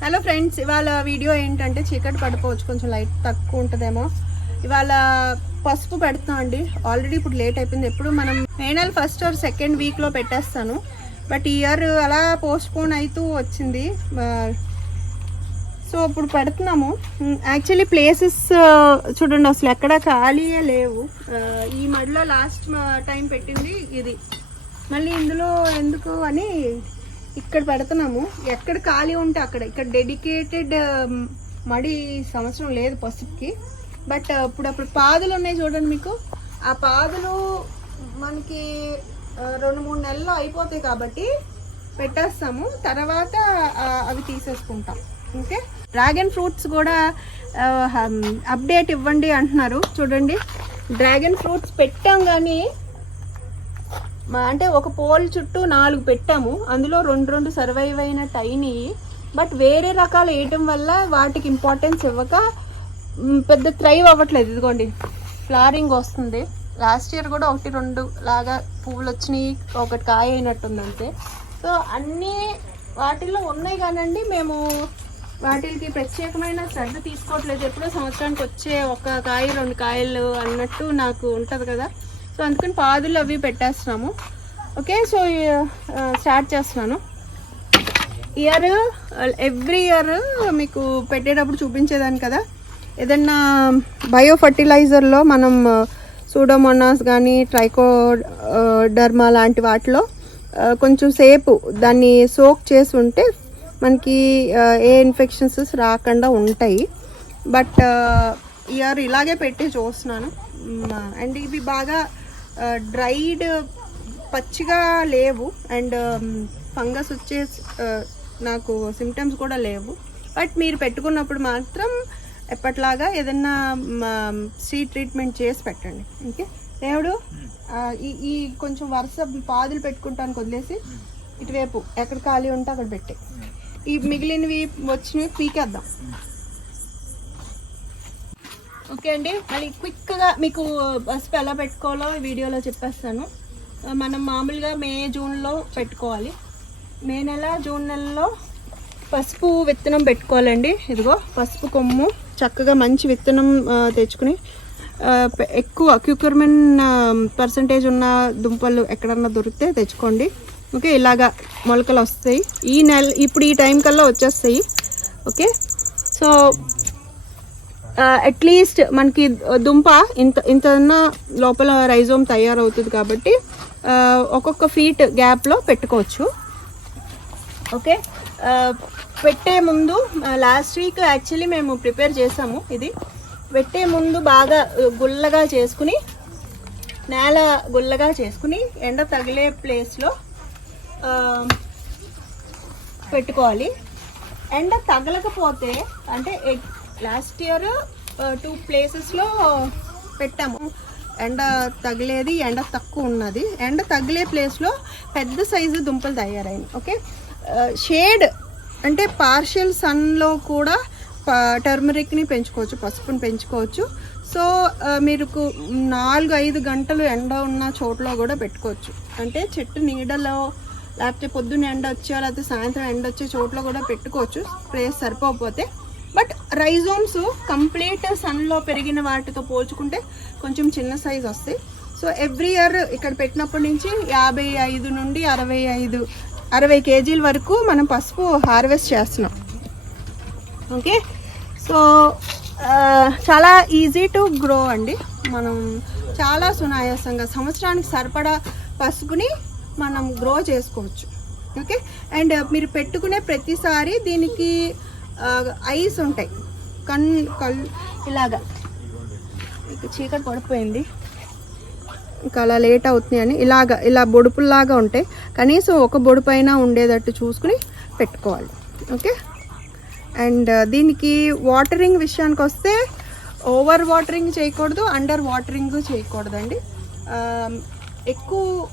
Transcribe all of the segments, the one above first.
Hello friends ఇవాళ video ఏంటంటే చీకటి పడిపోవచ్చు కొంచెం లైట్ తక్కువ ఉంటుందేమో. ఇవాళ పసుపు పెడతాం అండి. ఆల్రెడీ ఇప్పుడు లేట్ అయిపోయింది. ఎప్పుడు మనం మే నెల ఫస్ట్ ఆర్ సెకండ్ వీక్లో పెట్టేస్తాను. బట్ ఇయర్ అలా పోస్ట్పోన్ అవుతూ వచ్చింది. సో ఇప్పుడు పెడుతున్నాము. Hmm, యాక్చువల్లీ ప్లేసెస్ చూడండి అసలు ఎక్కడ ఖాళీయే లేవు. ఈ మడిలో లాస్ట్ టైం పెట్టింది ఇది. మళ్ళీ ఇందులో ఎందుకు అని ఇక్కడ పెడుతున్నాము. ఎక్కడ ఖాళీ ఉంటే అక్కడ. ఇక్కడ డెడికేటెడ్ um, మడి సంవత్సరం లేదు పసుపుకి. బట్ uh, ఇప్పుడు అప్పుడు పాదులు ఉన్నాయి చూడండి మీకు. ఆ పాదులు మనకి రెండు మూడు నెలలు అయిపోతాయి కాబట్టి పెట్టేస్తాము. తర్వాత అవి తీసేసుకుంటాం. ఓకే? డ్రాగన్ ఫ్రూట్స్ కూడా అప్డేట్ ఇవ్వండి అంటున్నారు. చూడండి. డ్రాగన్ ఫ్రూట్స్ పెట్టాం కానీ అంటే ఒక పోల్ చుట్టూ నాలుగు పెట్టాము. అందులో రెండు రెండు సర్వైవ్ అయినట్టు అయినాయి. బట్ వేరే రకాలు వేయటం వల్ల వాటికి ఇంపార్టెన్స్ ఇవ్వక పెద్ద థ్రైవ్ అవ్వట్లేదు. ఇదిగోండి ఫ్లారింగ్ వస్తుంది. లాస్ట్ ఇయర్ కూడా ఒకటి రెండు లాగా పువ్వులు వచ్చినాయి. ఒకటి కాయ అయినట్టుంది అంతే. సో అన్నీ వాటిల్లో ఉన్నాయి కానండి. మేము వాటికి ప్రత్యేకమైన శ్రద్ధ తీసుకోవట్లేదు. ఎప్పుడో సంవత్సరానికి వచ్చే ఒక కాయ రెండు కాయలు అన్నట్టు నాకు ఉంటుంది కదా. సో అందుకని పాదులు అవి పెట్టేస్తున్నాము. ఓకే సో స్టార్ట్ చేస్తున్నాను. ఇయర్ ఎవ్రీ ఇయర్ మీకు పెట్టేటప్పుడు చూపించేదాన్ని కదా. ఏదన్నా బయో ఫర్టిలైజర్లో మనం సూడోమోనాస్ కానీ ట్రైకో డర్మా లాంటి వాటిలో కొంచెం సేపు దాన్ని సోక్ చేసి ఉంటే మనకి ఏ ఇన్ఫెక్షన్స్ రాకుండా ఉంటాయి. బట్ ఇయర్ ఇలాగే పెట్టి చూస్తున్నాను. అండ్ ఇవి బాగా డ్రైడ్ పచ్చిగా లేవు. అండ్ ఫంగస్ um, వచ్చే నాకు సిమ్టమ్స్ కూడా లేవు. బట్ మీరు పెట్టుకున్నప్పుడు మాత్రం ఎప్పట్లాగా ఏదన్నా సీ ట్రీట్మెంట్ చేసి పెట్టండి. ఓకే దేవుడు ఈ ఈ కొంచెం వరుస పాదులు పెట్టుకుంటానికి వదిలేసి ఇటువైపు ఎక్కడ ఖాళీ ఉంటే అక్కడ పెట్టి. ఈ మిగిలినవి వచ్చినవి పీకేద్దాం. ఓకే అండి. మళ్ళీ క్విక్గా మీకు పసుపు ఎలా పెట్టుకోవాలో వీడియోలో చెప్పేస్తాను. మనం మామూలుగా మే జూన్లో పెట్టుకోవాలి. మే నెల జూన్ నెలలో పసుపు విత్తనం పెట్టుకోవాలండి. ఇదిగో పసుపు కొమ్ము చక్కగా మంచి విత్తనం తెచ్చుకుని ఎక్కువ క్యూకర్మెన్ పర్సంటేజ్ ఉన్న దుంపలు ఎక్కడన్నా దొరికితే తెచ్చుకోండి. ఓకే ఇలాగా మొలకలు వస్తాయి. ఈ నెల ఇప్పుడు ఈ టైం కల్లా వచ్చేస్తాయి. ఓకే సో అట్లీస్ట్ మనకి దుంప ఇంత ఇంత లోపల రైజోమ్ తయారవుతుంది కాబట్టి ఒక్కొక్క ఫీట్ గ్యాప్లో పెట్టుకోవచ్చు. ఓకే పెట్టే ముందు లాస్ట్ వీక్ యాక్చువల్లీ మేము ప్రిపేర్ చేసాము ఇది. పెట్టే ముందు బాగా గుల్లగా చేసుకుని నేల గుల్లగా చేసుకుని ఎండ తగిలే ప్లేస్లో పెట్టుకోవాలి. ఎండ తగలకపోతే అంటే లాస్ట్ ఇయర్ టూ ప్లేసెస్లో పెట్టాము. ఎండ తగిలేది ఎండ తక్కువ ఉన్నది. ఎండ తగిలే ప్లేస్లో పెద్ద సైజు దుంపలు తయారైనాయి ఓకే షేడ్ అంటే పార్షియల్ సన్లో కూడా టర్మరిక్ని పెంచుకోవచ్చు పసుపుని పెంచుకోవచ్చు. సో మీరు నాలుగు ఐదు గంటలు ఎండ ఉన్న చోట్ల కూడా పెట్టుకోవచ్చు. అంటే చెట్టు నీడలో లేకపోతే పొద్దున్న ఎండ వచ్చే లేకపోతే సాయంత్రం ఎండ వచ్చే చోట్ల కూడా పెట్టుకోవచ్చు. ప్లేస్ సరిపోకపోతే బట్ రైజోమ్స్ కంప్లీట్ సన్లో పెరిగిన వాటితో పోల్చుకుంటే కొంచెం చిన్న సైజ్ వస్తాయి. సో ఎవ్రీ ఇయర్ ఇక్కడ పెట్టినప్పటి నుంచి యాభై ఐదు నుండి అరవై ఐదు అరవై కేజీల వరకు మనం పసుపు హార్వెస్ట్ చేస్తున్నాం. ఓకే? సో చాలా ఈజీ టు గ్రో అండి. మనం చాలా సునాయాసంగా సంవత్సరానికి సరిపడా పసుపుని మనం గ్రో చేసుకోవచ్చు. ఓకే? అండ్ మీరు పెట్టుకునే ప్రతిసారి దీనికి ఐస్ ఉంటాయి. కన్ను కళ్ళు ఇలాగా. ఇక చీకటి పడిపోయింది. ఇంకా అలా లేట్ అవుతుంది అని ఇలాగ ఇలా బొడుపుల్లాగా ఉంటాయి కనీసం ఒక బొడుపు అయినా ఉండేటట్టు చూసుకుని పెట్టుకోవాలి. ఓకే? అండ్ దీనికి వాటరింగ్ విషయానికి వస్తే ఓవర్ వాటరింగ్ చేయకూడదు అండర్ వాటరింగ్ చేయకూడదండి. ఎక్కువ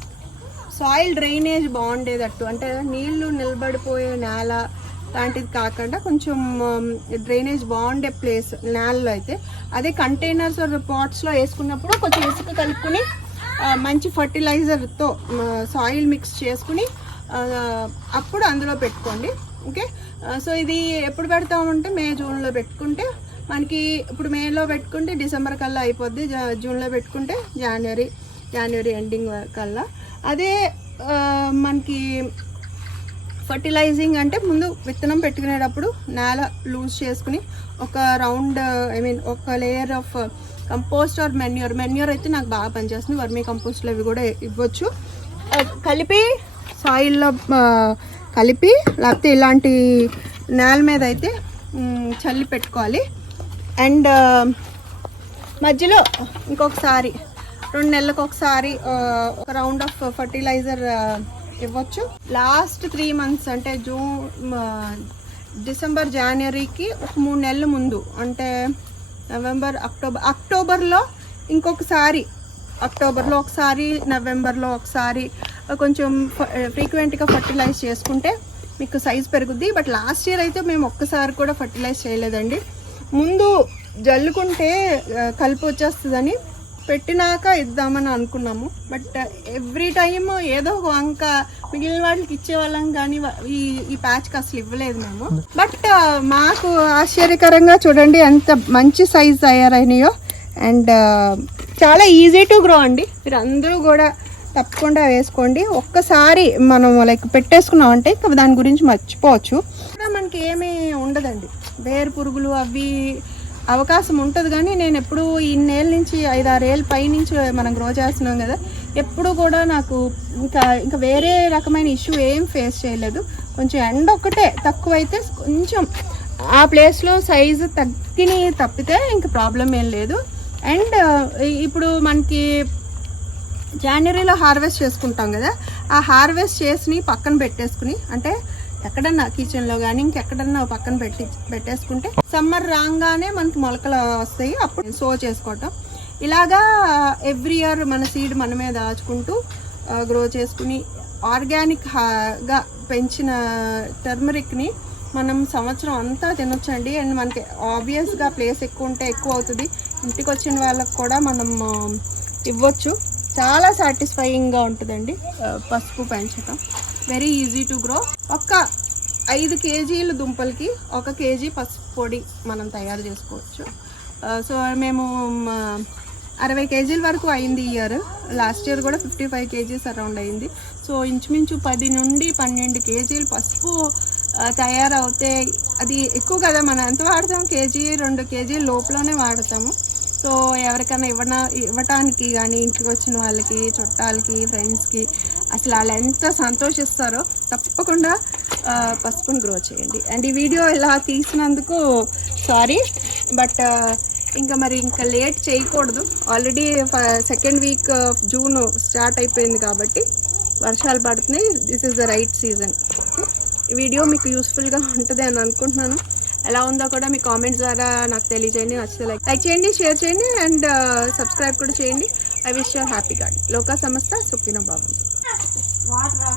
సాయిల్ డ్రైనేజ్ బాగుండేటట్టు అంటే నీళ్ళు నిలబడిపోయే నేల లాంటిది కాకుండా కొంచెం um, డ్రైనేజ్ బాగుండే ప్లేస్ నేలలో అయితే. అదే కంటైనర్స్ పాట్స్లో వేసుకున్నప్పుడు కొంచెం ఇసుక కలుపుకుని మంచి ఫర్టిలైజర్తో సాయిల్ మిక్స్ చేసుకుని అప్పుడు అందులో పెట్టుకోండి. ఓకే సో ఇది ఎప్పుడు పెడతామంటే మే జూన్లో పెట్టుకుంటే మనకి ఇప్పుడు మేలో పెట్టుకుంటే డిసెంబర్ కల్లా అయిపోద్ది జూన్లో పెట్టుకుంటే జనవరి జనవరి ఎండింగ్ కల్లా. అదే మనకి ఫర్టిలైజింగ్ అంటే ముందు విత్తనం పెట్టుకునేటప్పుడు నేల లూజ్ చేసుకుని ఒక రౌండ్ ఐ మీన్ ఒక layer of compost or manure. Manure అయితే నాకు బాగా పనిచేస్తుంది. వర్మీ కంపోస్ట్లు అవి కూడా ఇవ్వచ్చు. కలిపి సాయిల్లో కలిపి లేకపోతే ఇలాంటి నేల మీద అయితే చల్లి పెట్టుకోవాలి. అండ్ మధ్యలో ఇంకొకసారి రెండు నెలలకు ఒకసారి ఒక రౌండ్ ఆఫ్ ఫర్టిలైజర్ ఇవ్వచ్చు. లాస్ట్ త్రీ మంత్స్ అంటే జూన్ డిసెంబర్ జనవరికి ఒక మూడు నెలల ముందు. అంటే నవంబర్ అక్టోబర్ అక్టోబర్లో ఇంకొకసారి అక్టోబర్లో ఒకసారి నవంబర్లో ఒకసారి కొంచెం ఫ్రీక్వెంట్గా ఫర్టిలైజ్ చేసుకుంటే మీకు సైజ్ పెరుగుద్ది. బట్ లాస్ట్ ఇయర్ అయితే మేము ఒక్కసారి కూడా ఫర్టిలైజ్ చేయలేదండి. ముందు జల్లుకుంటే కలుపు వచ్చేస్తుందని పెట్టినాక ఇద్దామని అనుకున్నాము. బట్ ఎవ్రీ టైం ఏదో ఒక వంక మిగిలిన వాళ్ళకి ఇచ్చేవాళ్ళం కానీ ఈ ఈ ప్యాచ్కి అసలు ఇవ్వలేదు మేము. బట్ uh, మాకు ఆశ్చర్యకరంగా చూడండి ఎంత మంచి సైజ్ తయారైనాయో. అండ్ uh, చాలా ఈజీ టు గ్రో అండి. మీరు అందరూ కూడా తప్పకుండా వేసుకోండి. ఒక్కసారి మనం లైక్ పెట్టేసుకున్నాం అంటే ఇంకా దాని గురించి మర్చిపోవచ్చు. మనకి ఏమీ ఉండదండి. వేరు పురుగులు అవి అవకాశం ఉంటుంది కానీ నేను ఎప్పుడు ఇన్నేళ్ళ నుంచి ఐదారేళ్ళ పై నుంచి మనం గ్రో చేస్తున్నాం కదా ఎప్పుడు కూడా నాకు ఇంకా ఇంకా వేరే రకమైన ఇష్యూ ఏం ఫేస్ చేయలేదు. కొంచెం ఎండ ఒక్కటే తక్కువైతే కొంచెం ఆ ప్లేస్లో సైజు తగ్గిని తప్పితే ఇంక ప్రాబ్లం ఏం లేదు. అండ్ ఇప్పుడు మనకి జనవరిలో హార్వెస్ట్ చేసుకుంటాం కదా ఆ హార్వెస్ట్ చేసి పక్కన పెట్టేసుకుని అంటే ఎక్కడన్నా కిచెన్లో కానీ ఇంకెక్కడన్నా పక్కన పెట్టి పెట్టేసుకుంటే సమ్మర్ రాగానే మనకి మొలకలు వస్తాయి. అప్పుడు సో చేసుకోవటం. ఇలాగా ఎవ్రీ ఇయర్ మన సీడ్ మనమే దాచుకుంటూ గ్రో చేసుకుని ఆర్గానిక్గా పెంచిన టర్మరిక్ని మనం సంవత్సరం అంతా తినొచ్చండి. అండ్ మనకి ఆబ్వియస్గా ప్లేస్ ఎక్కువ ఉంటే ఎక్కువ అవుతుంది. ఇంటికి వచ్చిన వాళ్ళకి కూడా మనం ఇవ్వచ్చు. చాలా సాటిస్ఫైయింగ్గా ఉంటుందండి పసుపు పెంచడం వెరీ ఈజీ టు గ్రో ఒక్క ఐదు కేజీల దుంపలకి ఒక కేజీ పసుపు పొడి మనం తయారు చేసుకోవచ్చు. సో మేము అరవై కేజీల వరకు అయింది ఇయర్ లాస్ట్ ఇయర్ కూడా ఫిఫ్టీ ఫైవ్ కేజీస్ అరౌండ్ అయింది. సో ఇంచుమించు పది నుండి పన్నెండు కేజీలు పసుపు తయారవుతే అది ఎక్కువ కదా మనం ఎంత వాడతాం? కేజీ రెండు కేజీ లోపలనే వాడతాము. సో ఎవరికైనా ఇవ్వన ఇవ్వటానికి కానీ ఇంటికి వచ్చిన వాళ్ళకి చుట్టాలకి ఫ్రెండ్స్కి అసలు వాళ్ళు ఎంత సంతోషిస్తారో తప్పకుండా పసుపుని గ్రో చేయండి. అండ్ ఈ వీడియో ఇలా తీసినందుకు సారీ బట్ ఇంకా మరి ఇంకా లేట్ చేయకూడదు. Already second week June start అయిపోయింది కాబట్టి వర్షాలు పడుతున్నాయి. This is the right season ఈ వీడియో మీకు యూస్ఫుల్గా ఉంటుంది అని అనుకుంటున్నాను. ఎలా ఉందో కూడా మీ కామెంట్స్ ద్వారా నాకు తెలియజేయండి నచ్చితే లైక్ లైక్ చేయండి షేర్ చేయండి అండ్ సబ్స్క్రైబ్ uh, కూడా చేయండి. I wish your happy god లోకా సంస్థ సుఖిన బాబు వాటర్